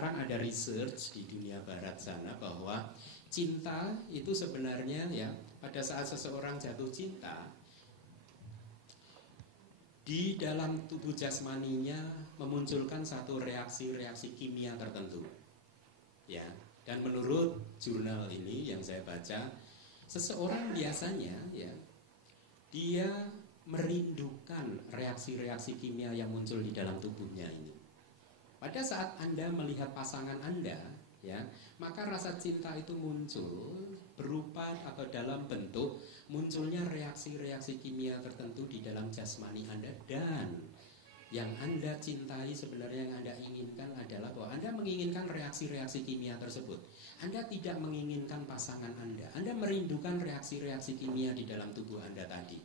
sekarang ada research di dunia barat sana bahwa cinta itu sebenarnya ya, pada saat seseorang jatuh cinta, di dalam tubuh jasmaninya memunculkan satu reaksi-reaksi kimia tertentu. Ya, dan menurut jurnal ini yang saya baca, seseorang biasanya ya, dia merindukan reaksi-reaksi kimia yang muncul di dalam tubuhnya ini. Pada saat Anda melihat pasangan Anda, ya, maka rasa cinta itu muncul berupa atau dalam bentuk munculnya reaksi-reaksi kimia tertentu di dalam jasmani Anda, dan yang Anda cintai sebenarnya, yang Anda inginkan adalah bahwa Anda menginginkan reaksi-reaksi kimia tersebut. Anda tidak menginginkan pasangan Anda. Anda merindukan reaksi-reaksi kimia di dalam tubuh Anda tadi.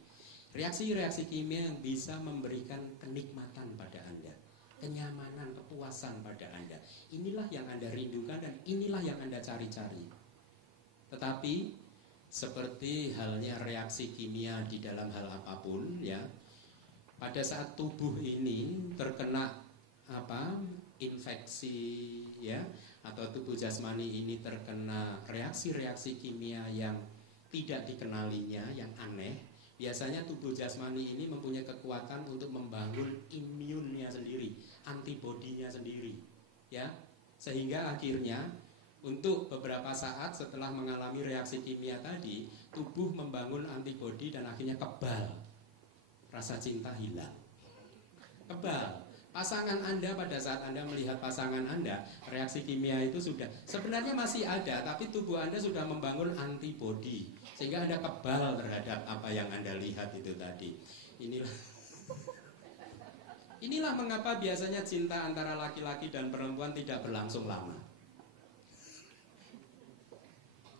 Reaksi-reaksi kimia yang bisa memberikan kenikmatan pada Anda, kenyamanan, kepuasan pada Anda. Inilah yang Anda rindukan dan inilah yang Anda cari-cari. Tetapi seperti halnya reaksi kimia di dalam hal apapun ya, pada saat tubuh ini terkena infeksi ya, atau tubuh jasmani ini terkena reaksi-reaksi kimia yang tidak dikenalinya, yang aneh, biasanya tubuh jasmani ini mempunyai kekuatan untuk membangun imunnya sendiri, antibodinya sendiri ya, sehingga akhirnya untuk beberapa saat setelah mengalami reaksi kimia tadi, tubuh membangun antibodi dan akhirnya kebal. Rasa cinta hilang. Kebal. Pasangan Anda pada saat Anda melihat pasangan Anda, reaksi kimia itu sudah sebenarnya masih ada, tapi tubuh Anda sudah membangun antibodi sehingga Anda kebal terhadap apa yang Anda lihat itu tadi. Inilah mengapa biasanya cinta antara laki-laki dan perempuan tidak berlangsung lama.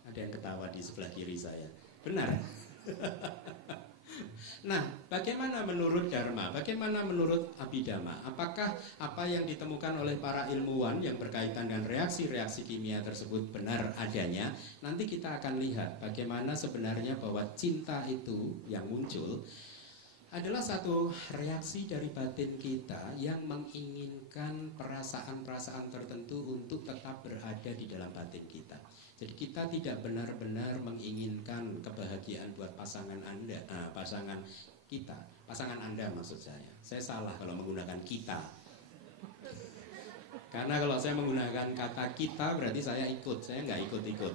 Ada yang ketawa di sebelah kiri saya. Benar. Nah, bagaimana menurut Dharma? Bagaimana menurut Abhidhamma? Apakah apa yang ditemukan oleh para ilmuwan yang berkaitan dengan reaksi-reaksi kimia tersebut benar adanya? Nanti kita akan lihat bagaimana sebenarnya bahwa cinta itu yang muncul adalah satu reaksi dari batin kita yang menginginkan perasaan-perasaan tertentu untuk tetap berada di dalam batin kita. Jadi kita tidak benar-benar menginginkan kebahagiaan buat pasangan Anda, pasangan kita, pasangan Anda maksud saya. Saya salah kalau menggunakan kita. Karena kalau saya menggunakan kata kita berarti saya ikut, saya nggak ikut-ikut.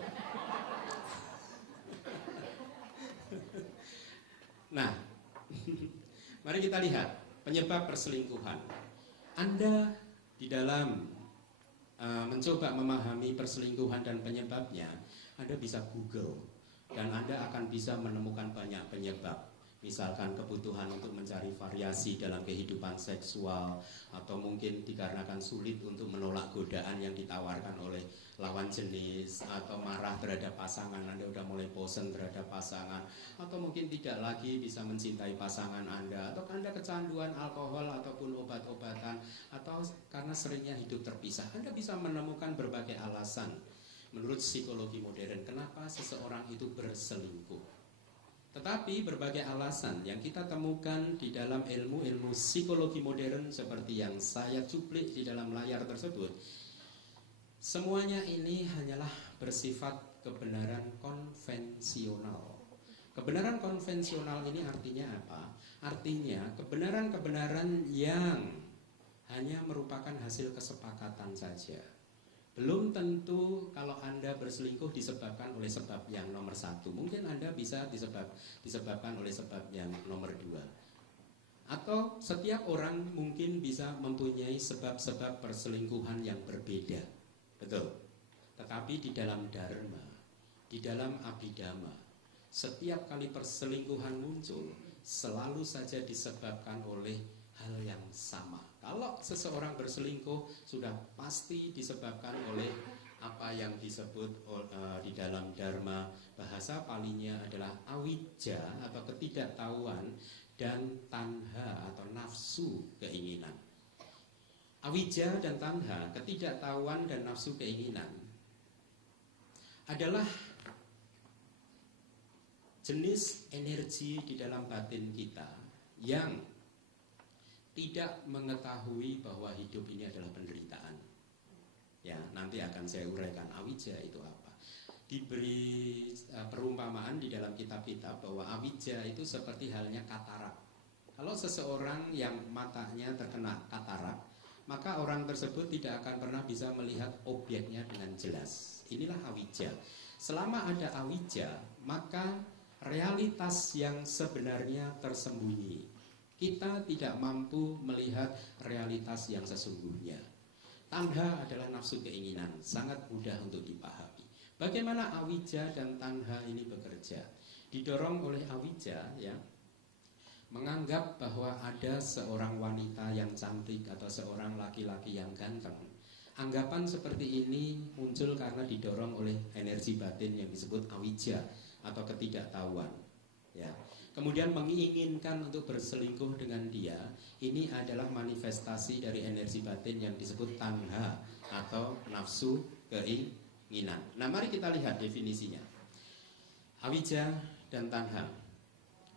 Nah, mari kita lihat penyebab perselingkuhan. Anda di dalam mencoba memahami perselingkuhan dan penyebabnya, Anda bisa Google dan Anda akan bisa menemukan banyak penyebab. Misalkan kebutuhan untuk mencari variasi dalam kehidupan seksual, atau mungkin dikarenakan sulit untuk menolak godaan yang ditawarkan oleh lawan jenis, atau marah terhadap pasangan, Anda udah mulai bosan terhadap pasangan, atau mungkin tidak lagi bisa mencintai pasangan Anda, atau Anda kecanduan alkohol ataupun obat-obatan, atau karena seringnya hidup terpisah. Anda bisa menemukan berbagai alasan menurut psikologi modern kenapa seseorang itu berselingkuh. Tetapi berbagai alasan yang kita temukan di dalam ilmu-ilmu psikologi modern seperti yang saya cuplik di dalam layar tersebut, semuanya ini hanyalah bersifat kebenaran konvensional. Kebenaran konvensional ini artinya apa? Artinya kebenaran-kebenaran yang hanya merupakan hasil kesepakatan saja. Belum tentu kalau Anda berselingkuh disebabkan oleh sebab yang nomor satu. Mungkin Anda bisa disebabkan oleh sebab yang nomor dua. Atau setiap orang mungkin bisa mempunyai sebab-sebab perselingkuhan yang berbeda. Betul. Tetapi di dalam Dharma, di dalam Abhidhamma, setiap kali perselingkuhan muncul selalu saja disebabkan oleh hal yang sama. Kalau seseorang berselingkuh sudah pasti disebabkan oleh apa yang disebut di dalam Dharma, bahasa palinya adalah awijja atau ketidaktahuan, dan tanha atau nafsu keinginan. Awijja dan tanha, ketidaktahuan dan nafsu keinginan adalah jenis energi di dalam batin kita yang tidak mengetahui bahwa hidup ini adalah penderitaan. Ya, nanti akan saya uraikan awija itu apa. Diberi perumpamaan di dalam kitab-kitab bahwa awija itu seperti halnya katarak. Kalau seseorang yang matanya terkena katarak, maka orang tersebut tidak akan pernah bisa melihat objeknya dengan jelas. Inilah awija. Selama ada awija, maka realitas yang sebenarnya tersembunyi. Kita tidak mampu melihat realitas yang sesungguhnya. Tanha adalah nafsu keinginan, sangat mudah untuk dipahami. Bagaimana awija dan tanha ini bekerja? Didorong oleh awija, ya, menganggap bahwa ada seorang wanita yang cantik atau seorang laki-laki yang ganteng. Anggapan seperti ini muncul karena didorong oleh energi batin yang disebut awija atau ketidaktahuan, ya. Kemudian menginginkan untuk berselingkuh dengan dia. Ini adalah manifestasi dari energi batin yang disebut tanha atau nafsu keinginan. Nah, mari kita lihat definisinya. Awija dan tanha.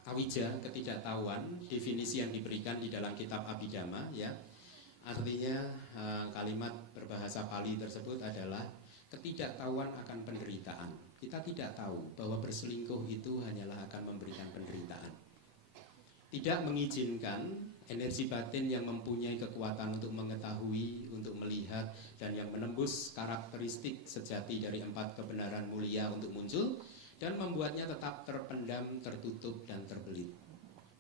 Awija, ketidaktahuan, definisi yang diberikan di dalam kitab Abhidhamma, ya. Artinya kalimat berbahasa Pali tersebut adalah ketidaktahuan akan penderitaan. Kita tidak tahu bahwa berselingkuh itu hanyalah akan memberikan penderitaan. Tidak mengizinkan energi batin yang mempunyai kekuatan untuk mengetahui, untuk melihat, dan yang menembus karakteristik sejati dari 4 kebenaran mulia untuk muncul, dan membuatnya tetap terpendam, tertutup, dan terbelit.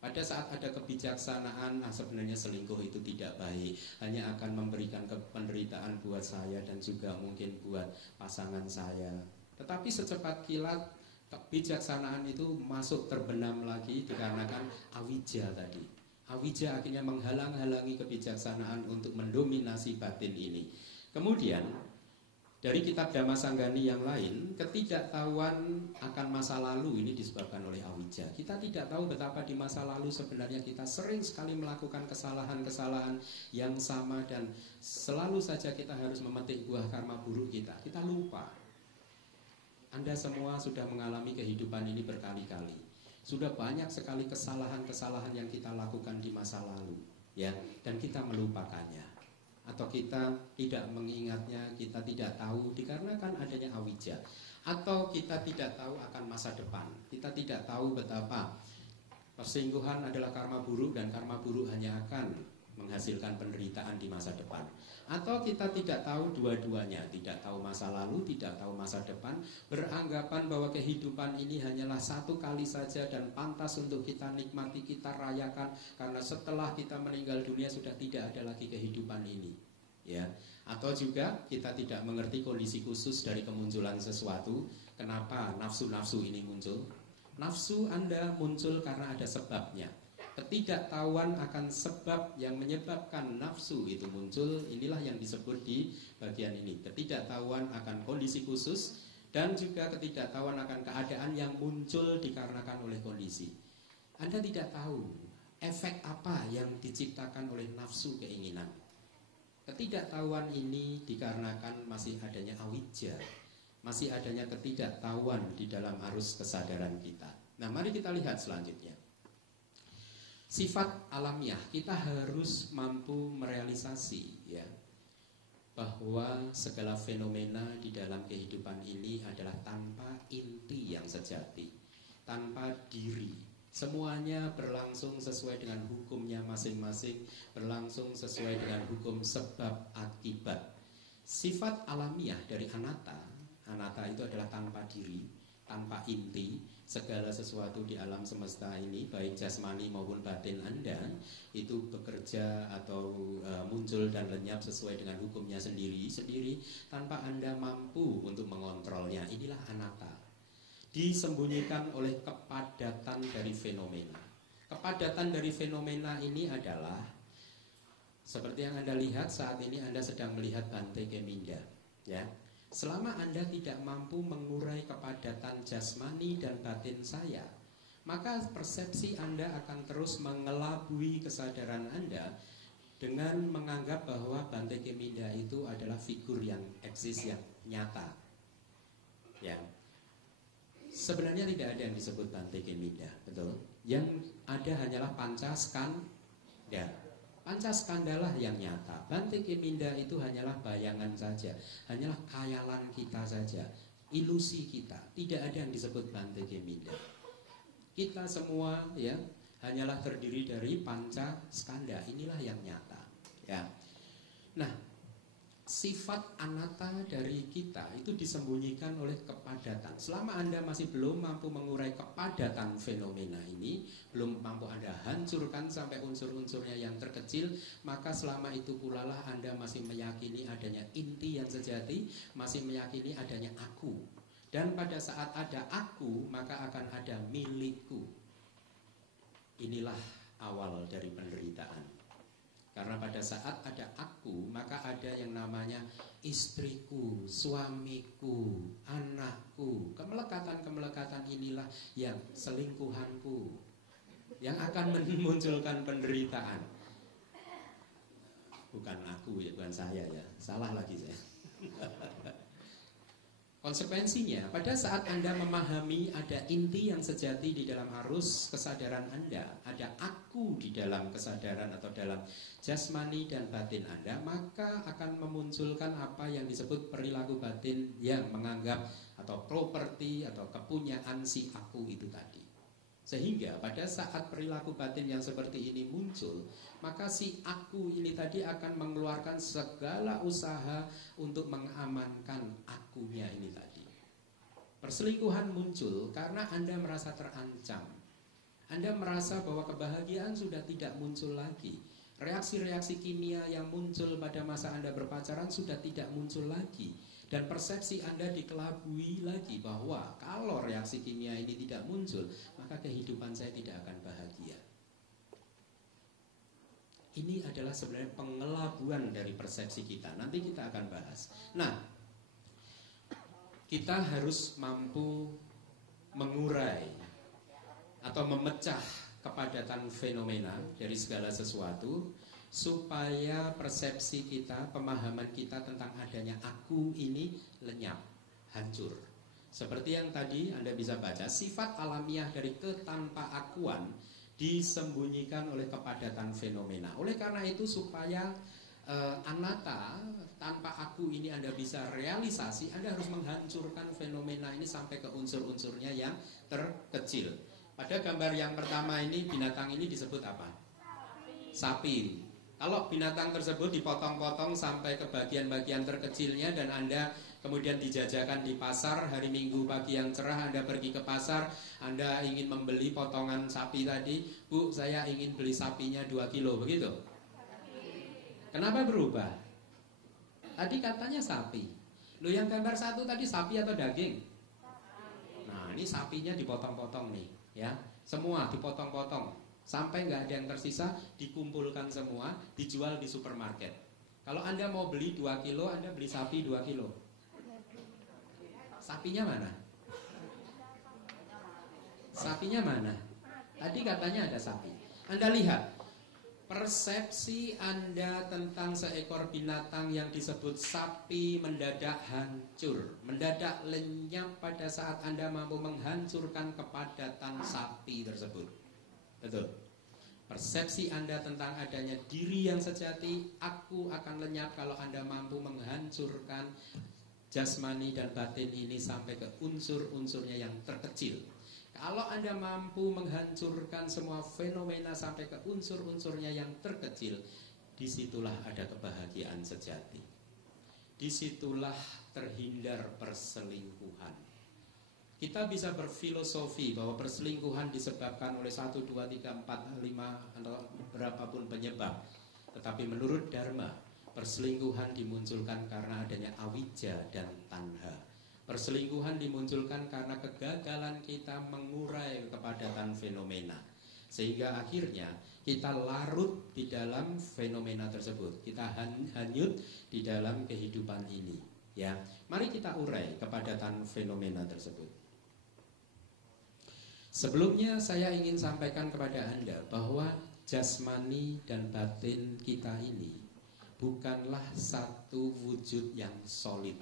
Pada saat ada kebijaksanaan, sebenarnya selingkuh itu tidak baik, hanya akan memberikan penderitaan buat saya dan juga mungkin buat pasangan saya. Tetapi secepat kilat kebijaksanaan itu masuk terbenam lagi dikarenakan awija tadi. Awija akhirnya menghalang-halangi kebijaksanaan untuk mendominasi batin ini. Kemudian dari kitab Dhammasanggani yang lain, ketidaktahuan akan masa lalu ini disebabkan oleh awija. Kita tidak tahu betapa di masa lalu sebenarnya kita sering sekali melakukan kesalahan-kesalahan yang sama, dan selalu saja kita harus memetik buah karma buruk kita. Kita lupa. Anda semua sudah mengalami kehidupan ini berkali-kali. Sudah banyak sekali kesalahan-kesalahan yang kita lakukan di masa lalu, ya, dan kita melupakannya. Atau kita tidak mengingatnya, kita tidak tahu dikarenakan adanya awija. Atau kita tidak tahu akan masa depan. Kita tidak tahu betapa perselingkuhan adalah karma buruk, dan karma buruk hanya akan menghasilkan penderitaan di masa depan. Atau kita tidak tahu dua-duanya, tidak tahu masa lalu, tidak tahu masa depan, beranggapan bahwa kehidupan ini hanyalah satu kali saja dan pantas untuk kita nikmati, kita rayakan, karena setelah kita meninggal dunia sudah tidak ada lagi kehidupan ini, ya. Atau juga kita tidak mengerti kondisi khusus dari kemunculan sesuatu. Kenapa nafsu-nafsu ini muncul? Nafsu Anda muncul karena ada sebabnya. Ketidaktahuan akan sebab yang menyebabkan nafsu itu muncul, inilah yang disebut di bagian ini. Ketidaktahuan akan kondisi khusus, dan juga ketidaktahuan akan keadaan yang muncul dikarenakan oleh kondisi. Anda tidak tahu efek apa yang diciptakan oleh nafsu keinginan. Ketidaktahuan ini dikarenakan masih adanya awija, masih adanya ketidaktahuan di dalam arus kesadaran kita. Nah, mari kita lihat selanjutnya. Sifat alamiah, kita harus mampu merealisasi, ya, bahwa segala fenomena di dalam kehidupan ini adalah tanpa inti yang sejati, tanpa diri. Semuanya berlangsung sesuai dengan hukumnya masing-masing, berlangsung sesuai dengan hukum sebab akibat. Sifat alamiah dari anatta, anatta itu adalah tanpa diri, tanpa inti. Segala sesuatu di alam semesta ini, baik jasmani maupun batin Anda, itu bekerja atau muncul dan lenyap sesuai dengan hukumnya sendiri-sendiri, tanpa Anda mampu untuk mengontrolnya. Inilah anatta. Disembunyikan oleh kepadatan dari fenomena. Kepadatan dari fenomena ini adalah seperti yang Anda lihat saat ini. Anda sedang melihat Bante Keminda, ya. Selama Anda tidak mampu mengurai kepadatan jasmani dan batin saya, maka persepsi Anda akan terus mengelabui kesadaran Anda dengan menganggap bahwa Bante Keminda itu adalah figur yang eksis, yang nyata, ya. Sebenarnya tidak ada yang disebut Bante Keminda, betul? Yang ada hanyalah Pancaskanda. Pancaskandalah yang nyata. Bante Keminda itu hanyalah bayangan saja, hanyalah khayalan kita saja, ilusi kita. Tidak ada yang disebut Bante Keminda. Kita semua ya hanyalah terdiri dari Pancaskanda. Inilah yang nyata. Ya. Nah, sifat anatta dari kita itu disembunyikan oleh kepadatan. Selama Anda masih belum mampu mengurai kepadatan fenomena ini, belum mampu Anda hancurkan sampai unsur-unsurnya yang terkecil, maka selama itu pula lah Anda masih meyakini adanya inti yang sejati, masih meyakini adanya aku. Dan pada saat ada aku, maka akan ada milikku. Inilah awal dari penderitaan. Karena pada saat ada aku, maka ada yang namanya istriku, suamiku, anakku. Kemelekatan-kemelekatan inilah yang selingkuhanku, yang akan memunculkan penderitaan. Bukan aku ya, bukan saya ya. Salah lagi saya. Konsekuensinya, pada saat Anda memahami ada inti yang sejati di dalam arus kesadaran Anda, ada aku di dalam kesadaran atau dalam jasmani dan batin Anda, maka akan memunculkan apa yang disebut perilaku batin yang menganggap atau properti atau kepunyaan si aku itu tadi. Sehingga pada saat perilaku batin yang seperti ini muncul, maka si aku ini tadi akan mengeluarkan segala usaha untuk mengamankan akunya ini tadi. Perselingkuhan muncul karena Anda merasa terancam. Anda merasa bahwa kebahagiaan sudah tidak muncul lagi. Reaksi-reaksi kimia yang muncul pada masa Anda berpacaran sudah tidak muncul lagi. Dan persepsi Anda dikelabui lagi bahwa kalau reaksi kimia ini tidak muncul, maka kehidupan saya tidak akan bahagia. Ini adalah sebenarnya pengelabuan dari persepsi kita. Nanti kita akan bahas. Nah, kita harus mampu mengurai atau memecah kepadatan fenomena dari segala sesuatu, supaya persepsi kita, pemahaman kita tentang adanya aku ini lenyap, hancur. Seperti yang tadi Anda bisa baca, sifat alamiah dari ketanpaakuan disembunyikan oleh kepadatan fenomena. Oleh karena itu, supaya anatta tanpa aku ini Anda bisa realisasi, Anda harus menghancurkan fenomena ini sampai ke unsur-unsurnya yang terkecil. Pada gambar yang pertama ini, binatang ini disebut apa? Sapi. Kalau binatang tersebut dipotong-potong sampai ke bagian-bagian terkecilnya dan Anda kemudian dijajakan di pasar, hari Minggu pagi yang cerah Anda pergi ke pasar, Anda ingin membeli potongan sapi tadi, Bu, saya ingin beli sapinya 2 kilo, begitu? Kenapa berubah? Tadi katanya sapi. Loh, yang gambar satu tadi sapi atau daging? Nah, ini sapinya dipotong-potong nih, ya. Semua dipotong-potong. Sampai nggak ada yang tersisa, dikumpulkan semua, dijual di supermarket. Kalau Anda mau beli 2 kilo, Anda beli sapi 2 kilo. Sapinya mana? Sapinya mana? Tadi katanya ada sapi. Anda lihat, persepsi Anda tentang seekor binatang yang disebut sapi mendadak hancur, mendadak lenyap pada saat Anda mampu menghancurkan kepadatan sapi tersebut. Betul. Persepsi Anda tentang adanya diri yang sejati, aku akan lenyap kalau Anda mampu menghancurkan jasmani dan batin ini sampai ke unsur-unsurnya yang terkecil. Kalau Anda mampu menghancurkan semua fenomena sampai ke unsur-unsurnya yang terkecil, disitulah ada kebahagiaan sejati. Disitulah terhindar perselingkuhan. Kita bisa berfilosofi bahwa perselingkuhan disebabkan oleh 1, 2, 3, 4, 5 atau berapapun penyebab. Tetapi menurut Dharma, perselingkuhan dimunculkan karena adanya awija dan tanha. Perselingkuhan dimunculkan karena kegagalan kita mengurai kepadatan fenomena. Sehingga akhirnya kita larut di dalam fenomena tersebut. Kita hanyut di dalam kehidupan ini. Ya, mari kita urai kepadatan fenomena tersebut. Sebelumnya saya ingin sampaikan kepada Anda bahwa jasmani dan batin kita ini bukanlah satu wujud yang solid.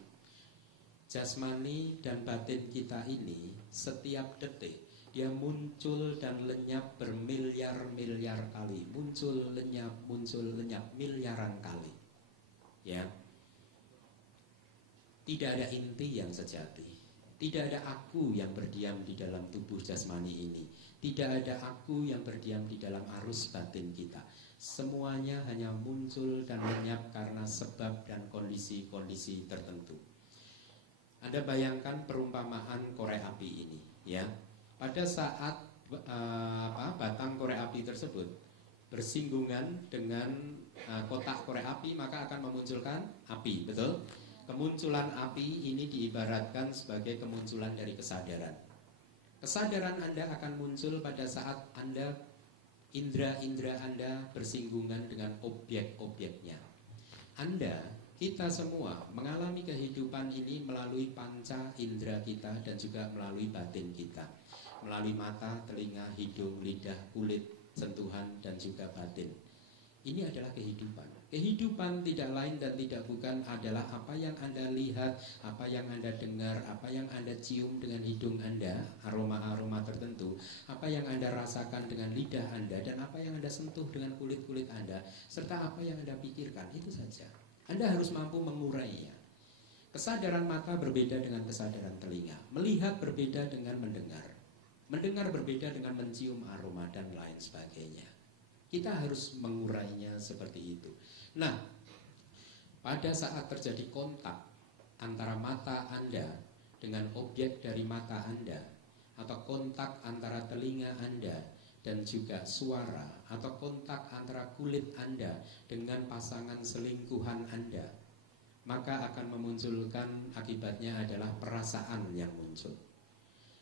Jasmani dan batin kita ini setiap detik Dia muncul dan lenyap bermiliar-miliar kali. Muncul, lenyap, miliaran kali. Ya. Tidak ada inti yang sejati. Tidak ada aku yang berdiam di dalam tubuh jasmani ini. Tidak ada aku yang berdiam di dalam arus batin kita. Semuanya hanya muncul dan lenyap karena sebab dan kondisi-kondisi tertentu. Anda bayangkan perumpamaan korek api ini, ya. Pada saat batang korek api tersebut bersinggungan dengan kotak korek api, maka akan memunculkan api, betul? Kemunculan api ini diibaratkan sebagai kemunculan dari kesadaran. Kesadaran Anda akan muncul pada saat Anda, indera-indera Anda bersinggungan dengan objek-objeknya. Kita semua mengalami kehidupan ini melalui panca indera kita dan juga melalui batin kita. Melalui mata, telinga, hidung, lidah, kulit, sentuhan, dan juga batin. Ini adalah kehidupan. Kehidupan tidak lain dan tidak bukan adalah apa yang Anda lihat, apa yang Anda dengar, apa yang Anda cium dengan hidung Anda, aroma-aroma tertentu, apa yang Anda rasakan dengan lidah Anda, dan apa yang Anda sentuh dengan kulit-kulit Anda, serta apa yang Anda pikirkan, itu saja. Anda harus mampu mengurainya. Kesadaran mata berbeda dengan kesadaran telinga. Melihat berbeda dengan mendengar. Mendengar berbeda dengan mencium aroma dan lain sebagainya. Kita harus mengurainya seperti itu. Nah, pada saat terjadi kontak antara mata Anda dengan objek dari mata Anda, atau kontak antara telinga Anda dan juga suara, atau kontak antara kulit Anda dengan pasangan selingkuhan Anda, maka akan memunculkan, akibatnya adalah perasaan yang muncul.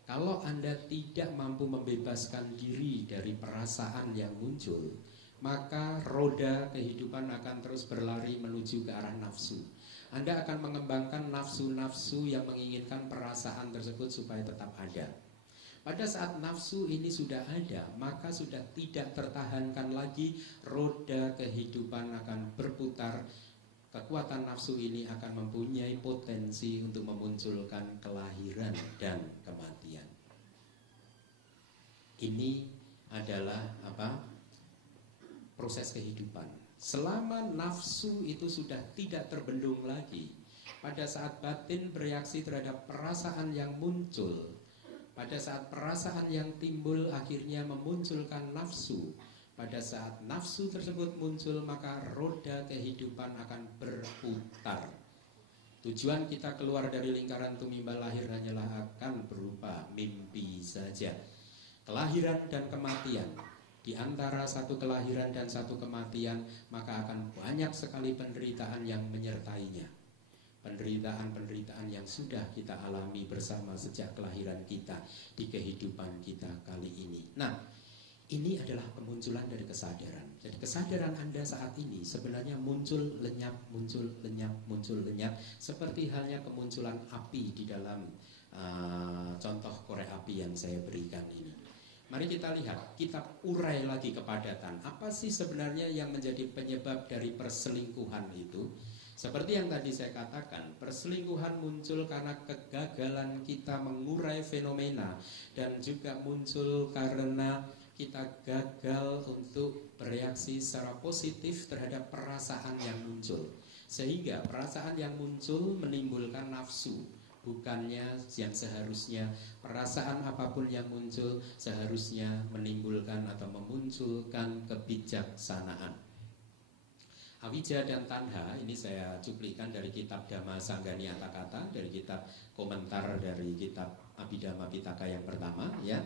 Kalau Anda tidak mampu membebaskan diri dari perasaan yang muncul, maka roda kehidupan akan terus berlari menuju ke arah nafsu. Anda akan mengembangkan nafsu-nafsu yang menginginkan perasaan tersebut supaya tetap ada. Pada saat nafsu ini sudah ada, maka sudah tidak tertahankan lagi, roda kehidupan akan berputar. Kekuatan nafsu ini akan mempunyai potensi untuk memunculkan kelahiran dan kematian. Ini adalah proses kehidupan. Selama nafsu itu sudah tidak terbendung lagi, pada saat batin bereaksi terhadap perasaan yang muncul, pada saat perasaan yang timbul akhirnya memunculkan nafsu, pada saat nafsu tersebut muncul, maka roda kehidupan akan berputar. Tujuan kita keluar dari lingkaran tumimbal lahir hanyalah akan berupa mimpi saja. Kelahiran dan kematian. Di antara satu kelahiran dan satu kematian, maka akan banyak sekali penderitaan yang menyertainya. Penderitaan-penderitaan yang sudah kita alami bersama sejak kelahiran kita di kehidupan kita kali ini. Nah, ini adalah kemunculan dari kesadaran. Jadi kesadaran Anda saat ini sebenarnya muncul lenyap, muncul lenyap, muncul lenyap, seperti halnya kemunculan api di dalam contoh korek api yang saya berikan ini. Mari kita lihat, kita urai lagi kepadatan. Apa sih sebenarnya yang menjadi penyebab dari perselingkuhan itu? Seperti yang tadi saya katakan, perselingkuhan muncul karena kegagalan kita mengurai fenomena, dan juga muncul karena kita gagal untuk bereaksi secara positif terhadap perasaan yang muncul. Sehingga perasaan yang muncul menimbulkan nafsu. Bukannya yang seharusnya perasaan apapun yang muncul seharusnya menimbulkan atau memunculkan kebijaksanaan. Awija dan Tanha ini saya cuplikan dari kitab Dhamma Sangganiyata Kata, dari kitab komentar dari kitab Abhidhamma Pitaka yang pertama, ya.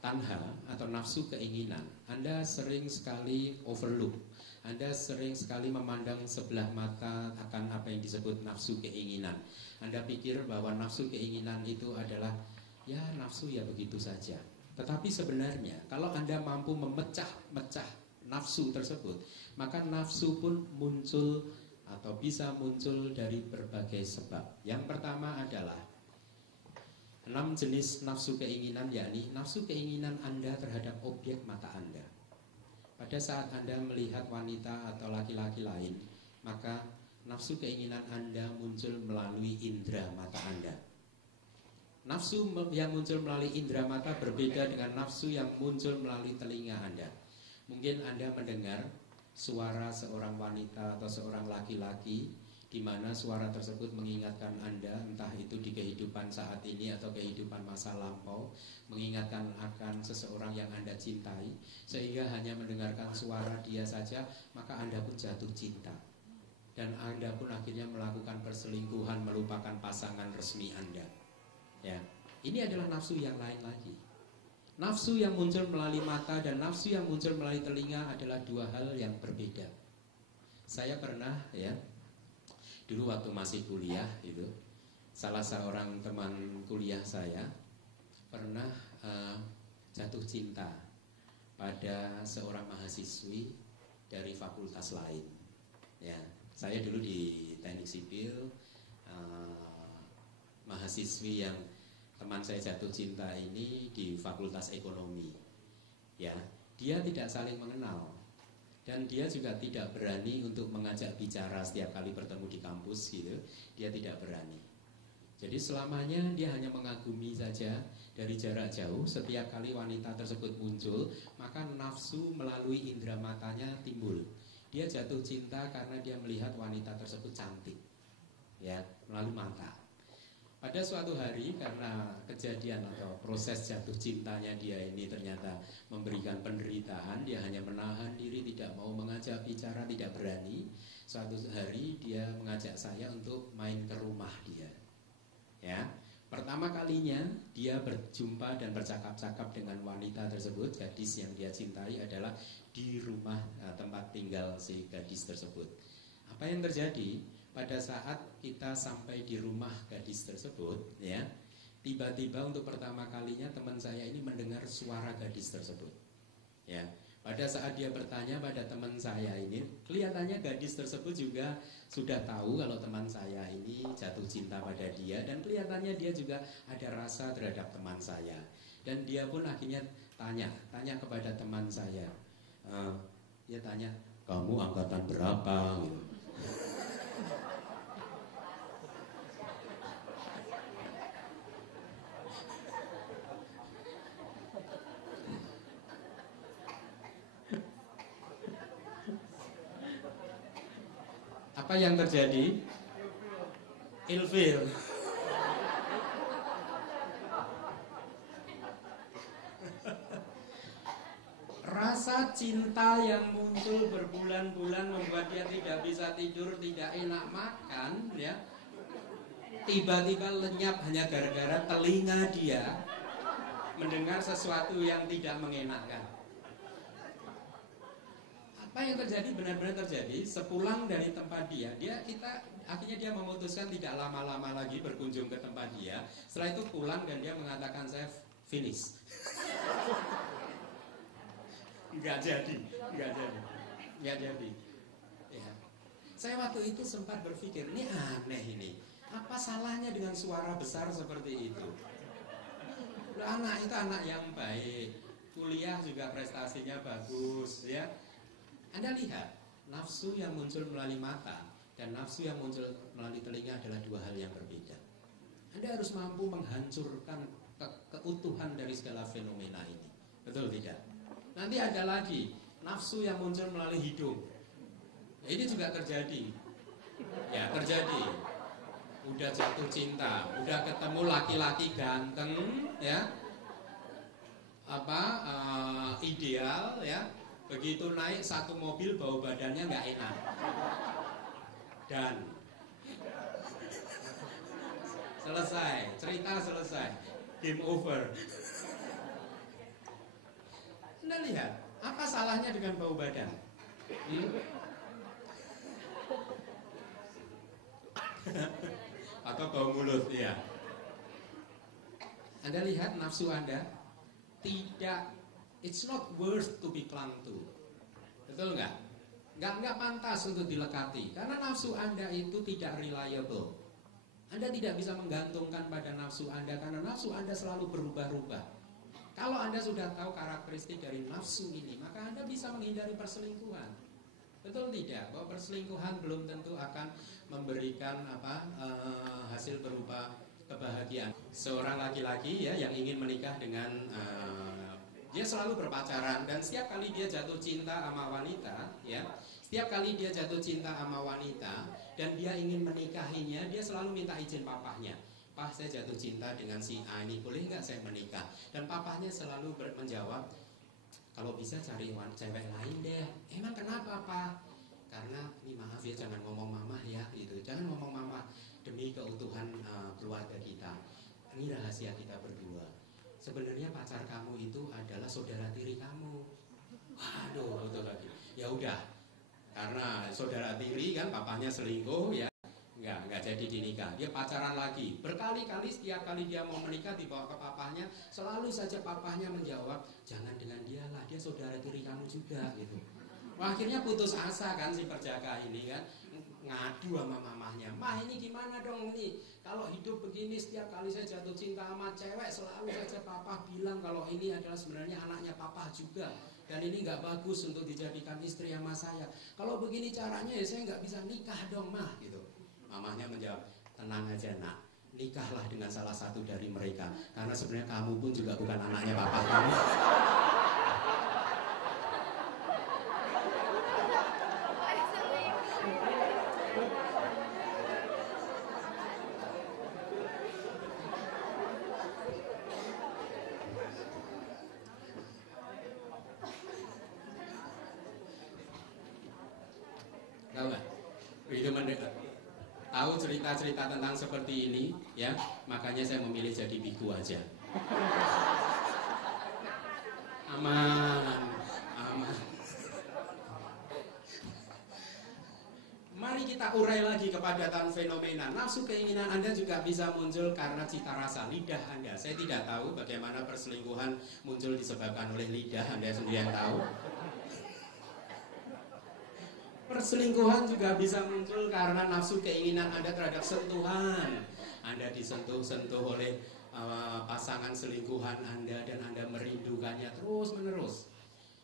Tanha atau nafsu keinginan, Anda sering sekali overlook, Anda sering sekali memandang sebelah mata akan apa yang disebut nafsu keinginan. Anda pikir bahwa nafsu keinginan itu adalah ya nafsu ya begitu saja. Tetapi sebenarnya kalau Anda mampu memecah-mecah nafsu tersebut, maka nafsu pun muncul atau bisa muncul dari berbagai sebab. Yang pertama adalah 6 jenis nafsu keinginan, yakni nafsu keinginan Anda terhadap objek mata Anda. Pada saat Anda melihat wanita atau laki-laki lain, maka nafsu keinginan Anda muncul melalui indera mata Anda. Nafsu yang muncul melalui indera mata berbeda dengan nafsu yang muncul melalui telinga Anda. Mungkin Anda mendengar suara seorang wanita atau seorang laki-laki, di mana suara tersebut mengingatkan Anda, entah itu di kehidupan saat ini atau kehidupan masa lampau, mengingatkan akan seseorang yang Anda cintai, sehingga hanya mendengarkan suara dia saja, maka Anda pun jatuh cinta. Dan Anda pun akhirnya melakukan perselingkuhan, melupakan pasangan resmi Anda. Ya, ini adalah nafsu yang lain lagi. Nafsu yang muncul melalui mata dan nafsu yang muncul melalui telinga adalah dua hal yang berbeda. Saya pernah dulu waktu masih kuliah itu, salah seorang teman kuliah saya pernah jatuh cinta pada seorang mahasiswi dari fakultas lain. Ya, saya dulu di teknik sipil, mahasiswi yang teman saya jatuh cinta ini di fakultas ekonomi. Ya, dia tidak saling mengenal dan dia juga tidak berani untuk mengajak bicara setiap kali bertemu di kampus gitu. Dia tidak berani. Jadi selamanya dia hanya mengagumi saja dari jarak jauh. Setiap kali wanita tersebut muncul, maka nafsu melalui indera matanya timbul. Dia jatuh cinta karena dia melihat wanita tersebut cantik, ya, melalui mata. Pada suatu hari karena kejadian atau proses jatuh cintanya dia ini ternyata memberikan penderitaan, dia hanya menahan diri, tidak mau mengajak bicara, tidak berani. Suatu hari dia mengajak saya untuk main ke rumah dia. Ya, pertama kalinya dia berjumpa dan bercakap-cakap dengan wanita tersebut, gadis yang dia cintai adalah di rumah tempat tinggal si gadis tersebut. Apa yang terjadi? Pada saat kita sampai di rumah gadis tersebut, ya, tiba-tiba untuk pertama kalinya teman saya ini mendengar suara gadis tersebut. Ya, pada saat dia bertanya pada teman saya ini, kelihatannya gadis tersebut juga sudah tahu kalau teman saya ini jatuh cinta pada dia, dan kelihatannya dia juga ada rasa terhadap teman saya. Dan dia pun akhirnya tanya kepada teman saya. Dia tanya, kamu angkatan berapa? Gitu. Apa yang terjadi? Ilfil. Rasa cinta yang muncul berbulan-bulan membuat dia tidak bisa tidur, tidak enak makan, ya, tiba-tiba lenyap hanya gara-gara telinga dia mendengar sesuatu yang tidak mengenakan. Apa yang terjadi benar-benar terjadi. Sepulang dari tempat akhirnya dia memutuskan tidak lama-lama lagi berkunjung ke tempat dia. Setelah itu pulang dan dia mengatakan, saya finish. Nggak jadi. Ya. Saya waktu itu sempat berpikir, ini aneh ini. Apa salahnya dengan suara besar seperti itu? Anak itu anak yang baik, kuliah juga prestasinya bagus, ya. Anda lihat, nafsu yang muncul melalui mata dan nafsu yang muncul melalui telinga adalah dua hal yang berbeda. Anda harus mampu menghancurkan keutuhan dari segala fenomena ini. Betul tidak? Nanti ada lagi nafsu yang muncul melalui hidung. Ini juga terjadi. Ya, terjadi. Udah jatuh cinta, udah ketemu laki-laki ganteng, ya, ideal, ya. Begitu naik satu mobil bau badannya nggak enak. Dan selesai, cerita selesai, game over. Anda lihat, apa salahnya dengan bau badan? Atau bau mulut, ya. Anda lihat nafsu Anda tidak, it's not worth to be clung to. Betul nggak? Nggak pantas untuk dilekati. Karena nafsu Anda itu tidak reliable. Anda tidak bisa menggantungkan pada nafsu Anda, karena nafsu Anda selalu berubah-ubah. Kalau Anda sudah tahu karakteristik dari nafsu ini, maka Anda bisa menghindari perselingkuhan. Betul tidak? Bahwa perselingkuhan belum tentu akan memberikan hasil berupa kebahagiaan. Seorang laki-laki ya yang ingin menikah dengan dia selalu berpacaran, dan setiap kali dia jatuh cinta sama wanita, ya, setiap kali dia jatuh cinta sama wanita dan dia ingin menikahinya, dia selalu minta izin papahnya. Pak, saya jatuh cinta dengan si A ini, boleh nggak saya menikah? Dan papahnya selalu menjawab, kalau bisa cari cewek lain deh. Emang kenapa, Pak? Karena ini maaf ya, jangan ngomong mama ya, gitu. Jangan ngomong mama, demi keutuhan keluarga kita. Ini rahasia kita berdua. Sebenarnya pacar kamu itu adalah saudara tiri kamu. Waduh, betul lagi. Ya udah, karena saudara tiri kan papanya selingkuh ya, nggak jadi dinikah. Dia pacaran lagi, berkali-kali, setiap kali dia mau menikah dibawa ke papahnya, selalu saja papahnya menjawab, jangan dengan dia lah, dia saudara tiri kamu juga gitu. Wah, akhirnya putus asa kan si perjaka ini kan, ngadu sama mamahnya, mah ini gimana dong ini, kalau hidup begini setiap kali saya jatuh cinta sama cewek selalu saja papa bilang kalau ini adalah sebenarnya anaknya papa juga, dan ini nggak bagus untuk dijadikan istri sama saya. Kalau begini caranya ya saya nggak bisa nikah dong mah gitu. Mamahnya menjawab, tenang aja nak, nikahlah dengan salah satu dari mereka, karena sebenarnya kamu pun juga bukan anaknya papa kamu. Tahu nggak? Itu mendekat. Tahu cerita-cerita tentang seperti ini, ya, makanya saya memilih jadi biku aja. Aman, aman. Mari kita urai lagi kepadatan fenomena. Nafsu keinginan Anda juga bisa muncul karena cita rasa lidah Anda. Saya tidak tahu bagaimana perselingkuhan muncul disebabkan oleh lidah, Anda sendiri yang tahu. Perselingkuhan juga bisa muncul karena nafsu keinginan Anda terhadap sentuhan. Anda disentuh-sentuh oleh pasangan selingkuhan Anda dan Anda merindukannya terus-menerus.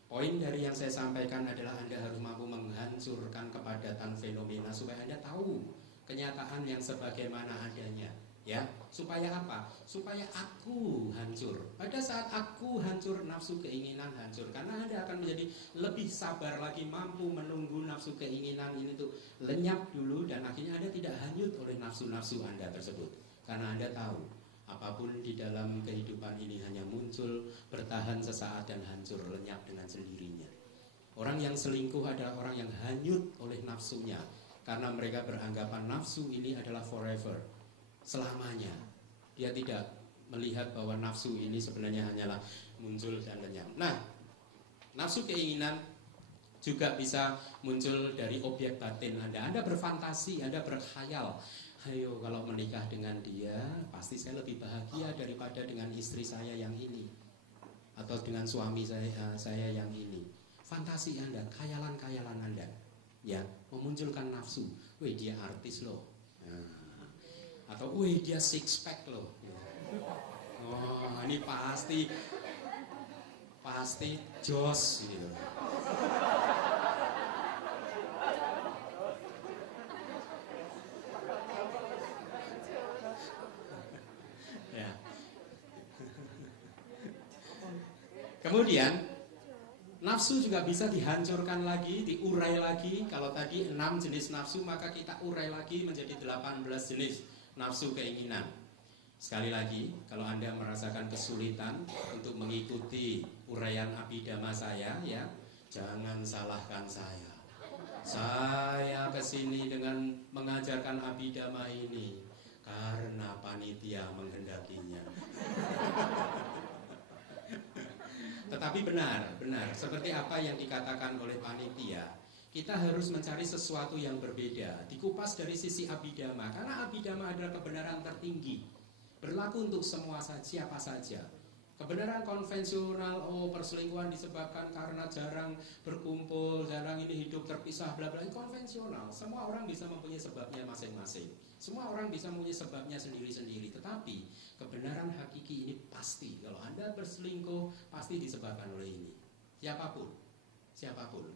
Poin dari yang saya sampaikan adalah Anda harus mampu menghancurkan kepadatan fenomena supaya Anda tahu kenyataan yang sebagaimana adanya. Ya, supaya apa? Supaya aku hancur. Pada saat aku hancur, nafsu keinginan hancur. Karena Anda akan menjadi lebih sabar lagi, mampu menunggu nafsu keinginan ini tuh lenyap dulu, dan akhirnya Anda tidak hanyut oleh nafsu-nafsu Anda tersebut. Karena Anda tahu, apapun di dalam kehidupan ini hanya muncul, bertahan sesaat dan hancur, lenyap dengan sendirinya. Orang yang selingkuh adalah orang yang hanyut oleh nafsunya, karena mereka beranggapan nafsu ini adalah forever, selamanya. Dia tidak melihat bahwa nafsu ini sebenarnya hanyalah muncul dan lenyap. Nah, nafsu keinginan juga bisa muncul dari objek batin Anda. Anda berfantasi, Anda berkhayal, ayo kalau menikah dengan dia pasti saya lebih bahagia daripada dengan istri saya yang ini, atau dengan suami saya yang ini. Fantasi Anda, khayalan-khayalan Anda, ya, memunculkan nafsu. Wih, dia artis loh. Atau wih, dia six pack loh. Oh, ini pasti jos gitu. Ya. Kemudian nafsu juga bisa dihancurkan lagi, diurai lagi. Kalau tadi 6 jenis nafsu, maka kita urai lagi menjadi 18 jenis nafsu keinginan. Sekali lagi, kalau Anda merasakan kesulitan untuk mengikuti uraian abidama saya, ya, jangan salahkan saya. Saya kesini dengan mengajarkan abidama ini karena panitia menghendakinya. Tetapi benar, seperti apa yang dikatakan oleh panitia, kita harus mencari sesuatu yang berbeda, dikupas dari sisi abidama, karena abidama adalah kebenaran tertinggi, berlaku untuk semua siapa saja. Kebenaran konvensional, oh perselingkuhan disebabkan karena jarang berkumpul, jarang ini hidup terpisah, bla bla, konvensional. Semua orang bisa mempunyai sebabnya masing-masing. Semua orang bisa mempunyai sebabnya sendiri-sendiri. Tetapi kebenaran hakiki ini pasti, kalau Anda berselingkuh pasti disebabkan oleh ini. Siapapun.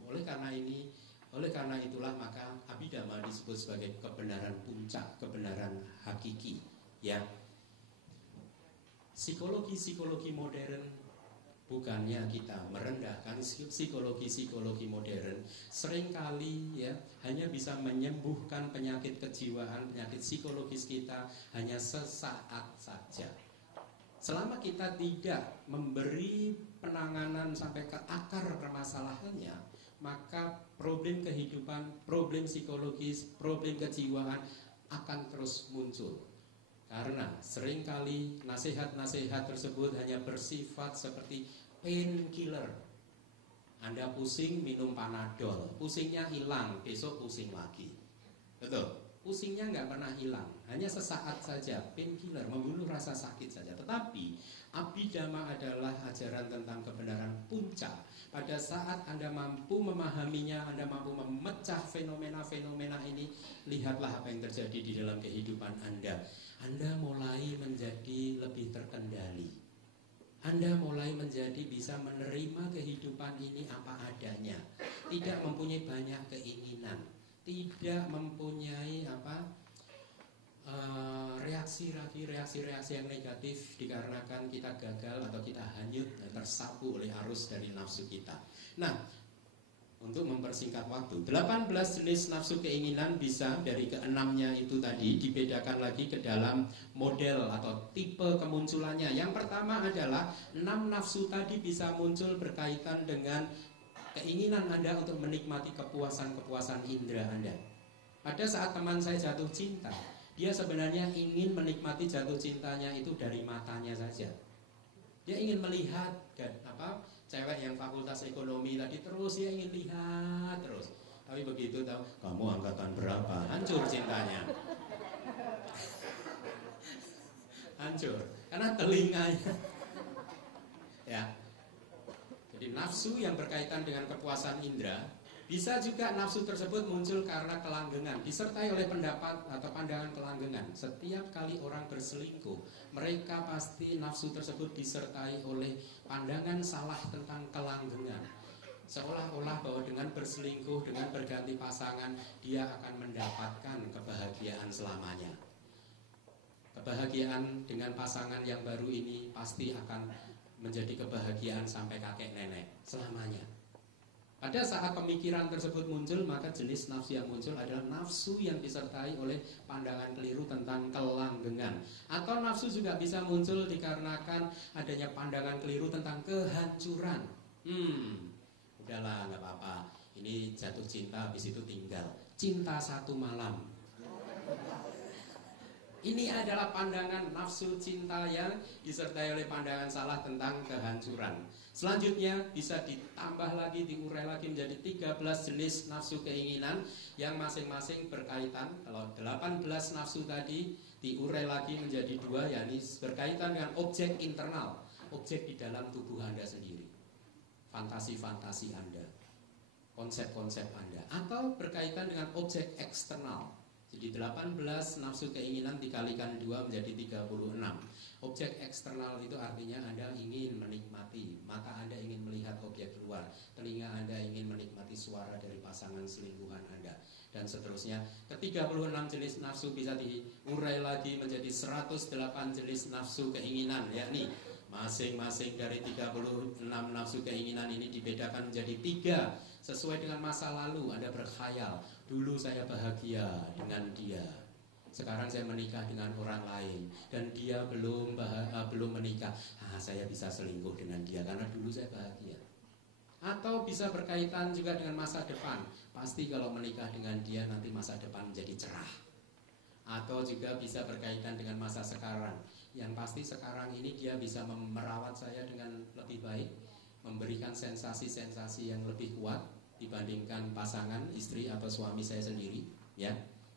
Oleh karena itulah maka abidama disebut sebagai kebenaran puncak, kebenaran hakiki, ya. psikologi modern, bukannya kita merendahkan psikologi modern, seringkali ya hanya bisa menyembuhkan penyakit kejiwaan, penyakit psikologis kita hanya sesaat saja. Selama kita tidak memberi penanganan sampai ke akar permasalahannya, maka problem kehidupan, problem psikologis, problem kejiwaan akan terus muncul. Karena seringkali nasihat-nasihat tersebut hanya bersifat seperti painkiller. Anda pusing, minum Panadol, pusingnya hilang, besok pusing lagi. Betul? Pusingnya nggak pernah hilang, hanya sesaat saja, painkiller, membunuh rasa sakit saja. Tetapi Abhidhamma adalah ajaran tentang kebenaran puncak. Pada saat Anda mampu memahaminya, Anda mampu memecah fenomena-fenomena ini, lihatlah apa yang terjadi di dalam kehidupan Anda. Anda mulai menjadi lebih terkendali. Anda mulai menjadi bisa menerima kehidupan ini apa adanya. Tidak mempunyai banyak keinginan, tidak mempunyai reaksi-reaksi yang negatif dikarenakan kita gagal atau kita hanyut dan tersapu oleh arus dari nafsu kita. Nah, untuk mempersingkat waktu, 18 jenis nafsu keinginan bisa dari keenamnya itu tadi dibedakan lagi ke dalam model atau tipe kemunculannya. Yang pertama adalah 6 nafsu tadi bisa muncul berkaitan dengan keinginan Anda untuk menikmati kepuasan-kepuasan indera Anda. Pada saat teman saya jatuh cinta, dia sebenarnya ingin menikmati jatuh cintanya itu dari matanya saja. Dia ingin melihat cewek yang fakultas ekonomi tadi terus, dia ingin lihat terus. Tapi begitu tahu kamu angkatan berapa, hancur cintanya. Hancur karena telinganya. Ya. Jadi nafsu yang berkaitan dengan kepuasan indera, bisa juga nafsu tersebut muncul karena kelanggengan, disertai oleh pendapat atau pandangan kelanggengan. Setiap kali orang berselingkuh, mereka pasti nafsu tersebut disertai oleh pandangan salah tentang kelanggengan. Seolah-olah bahwa dengan berselingkuh, dengan berganti pasangan, dia akan mendapatkan kebahagiaan selamanya. Kebahagiaan dengan pasangan yang baru ini pasti akan menjadi kebahagiaan sampai kakek nenek selamanya. Pada saat pemikiran tersebut muncul, maka jenis nafsu yang muncul adalah nafsu yang disertai oleh pandangan keliru tentang kelanggengan. Atau nafsu juga bisa muncul dikarenakan adanya pandangan keliru tentang kehancuran. Udahlah, nggak apa-apa. Ini jatuh cinta, habis itu tinggal. Cinta satu malam. Ini adalah pandangan nafsu cinta yang disertai oleh pandangan salah tentang kehancuran. Selanjutnya bisa ditambah lagi, diurai lagi menjadi 13 jenis nafsu keinginan yang masing-masing berkaitan. Kalau 18 nafsu tadi diurai lagi menjadi 2, yakni berkaitan dengan objek internal, objek di dalam tubuh Anda sendiri, fantasi-fantasi Anda, konsep-konsep Anda, atau berkaitan dengan objek eksternal. Jadi 18 nafsu keinginan dikalikan 2 menjadi 36. Objek eksternal itu artinya Anda ingin menikmati, mata Anda ingin melihat objek luar, telinga Anda ingin menikmati suara dari pasangan selingkuhan Anda, dan seterusnya. Ke-36 jenis nafsu bisa diurai lagi menjadi 108 jenis nafsu keinginan, yakni masing-masing dari 36 nafsu keinginan ini dibedakan menjadi 3. Sesuai dengan masa lalu, Anda berkhayal, dulu saya bahagia dengan dia, sekarang saya menikah dengan orang lain, dan dia belum menikah. Saya bisa selingkuh dengan dia karena dulu saya bahagia. Atau bisa berkaitan juga dengan masa depan. Pasti kalau menikah dengan dia nanti masa depan menjadi cerah. Atau juga bisa berkaitan dengan masa sekarang. Yang pasti sekarang ini dia bisa merawat saya dengan lebih baik, memberikan sensasi-sensasi yang lebih kuat dibandingkan pasangan, istri atau suami saya sendiri, ya.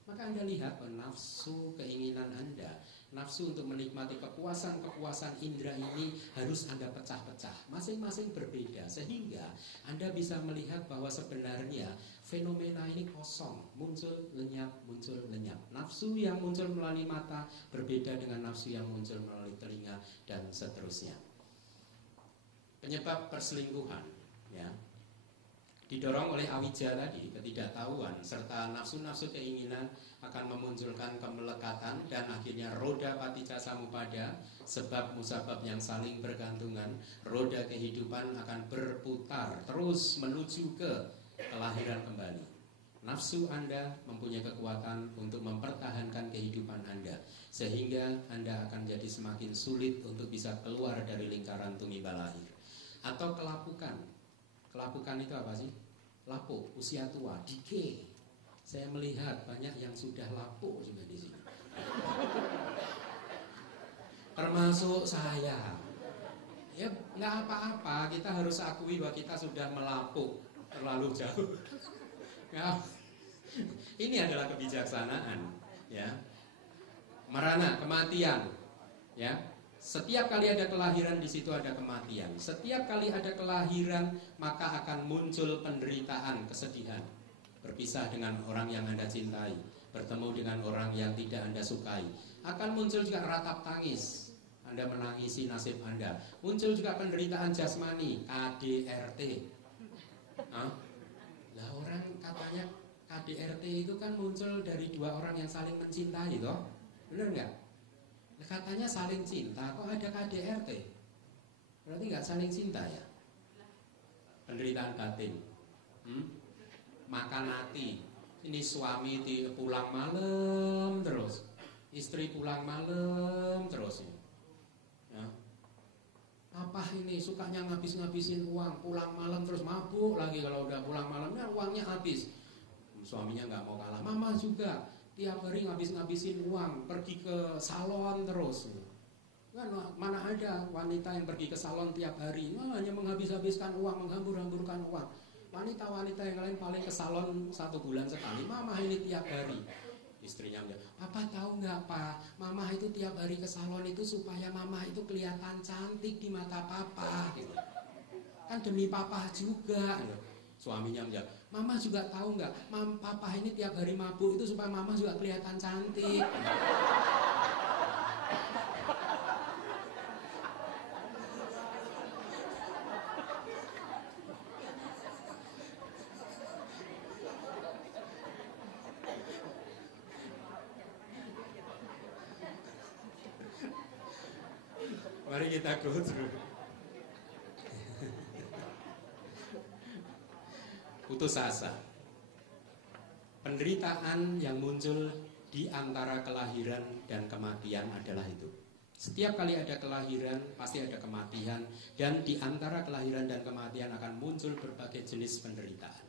Maka Anda lihat bahwa nafsu keinginan Anda, nafsu untuk menikmati kepuasan-kepuasan indera ini harus Anda pecah-pecah, masing-masing berbeda, sehingga Anda bisa melihat bahwa sebenarnya fenomena ini kosong, muncul lenyap. Nafsu yang muncul melalui mata berbeda dengan nafsu yang muncul melalui telinga, dan seterusnya. Penyebab perselingkuhan, ya. Didorong oleh awija tadi, ketidaktahuan, serta nafsu-nafsu keinginan akan memunculkan kemelekatan dan akhirnya roda paticca samuppada, sebab musabab yang saling bergantungan, roda kehidupan akan berputar terus menuju ke kelahiran kembali. Nafsu Anda mempunyai kekuatan untuk mempertahankan kehidupan Anda, sehingga Anda akan jadi semakin sulit untuk bisa keluar dari lingkaran tumibal lahir. Atau kelapukan. Kelapukan itu apa sih? Lapuk, usia tua, decay. Saya melihat banyak yang sudah lapuk juga di sini. Termasuk saya. Ya nggak apa-apa, kita harus akui bahwa kita sudah melapuk terlalu jauh. Ya, ini adalah kebijaksanaan. Ya, marana, kematian. Ya. Setiap kali ada kelahiran, di situ ada kematian. Setiap kali ada kelahiran, maka akan muncul penderitaan, kesedihan. Berpisah dengan orang yang Anda cintai, bertemu dengan orang yang tidak Anda sukai. Akan muncul juga ratap tangis, Anda menangisi nasib Anda. Muncul juga penderitaan jasmani, KDRT. Lah orang katanya KDRT itu kan muncul dari dua orang yang saling mencintai, toh? Benar nggak? Katanya saling cinta, kok ada KDRT? Berarti nggak saling cinta ya? Penderitaan batin, makan hati. Ini suami pulang malam terus, istri pulang malam terus. Ya. Apa ini sukanya ngabis-ngabisin uang, pulang malam terus mabuk lagi kalau udah pulang malamnya uangnya habis. Suaminya nggak mau kalah, mama juga. Tiap hari ngabis-ngabisin uang, pergi ke salon terus. Kan mana ada wanita yang pergi ke salon tiap hari, hanya menghabis-habiskan uang, menghambur-hamburkan uang. Wanita-wanita yang lain paling ke salon 1 bulan sekali, mama ini tiap hari. Istrinya bilang, "Papa tahu nggak, Pak? Mama itu tiap hari ke salon itu supaya mama itu kelihatan cantik di mata papa." Kan demi papa juga. Suaminya bilang, "Mama juga tahu nggak, papa ini tiap hari mabuk itu supaya mama juga kelihatan cantik." Mari kita go through. Putus asa. Penderitaan yang muncul di antara kelahiran dan kematian adalah itu. Setiap kali ada kelahiran, pasti ada kematian. Dan di antara kelahiran dan kematian akan muncul berbagai jenis penderitaan.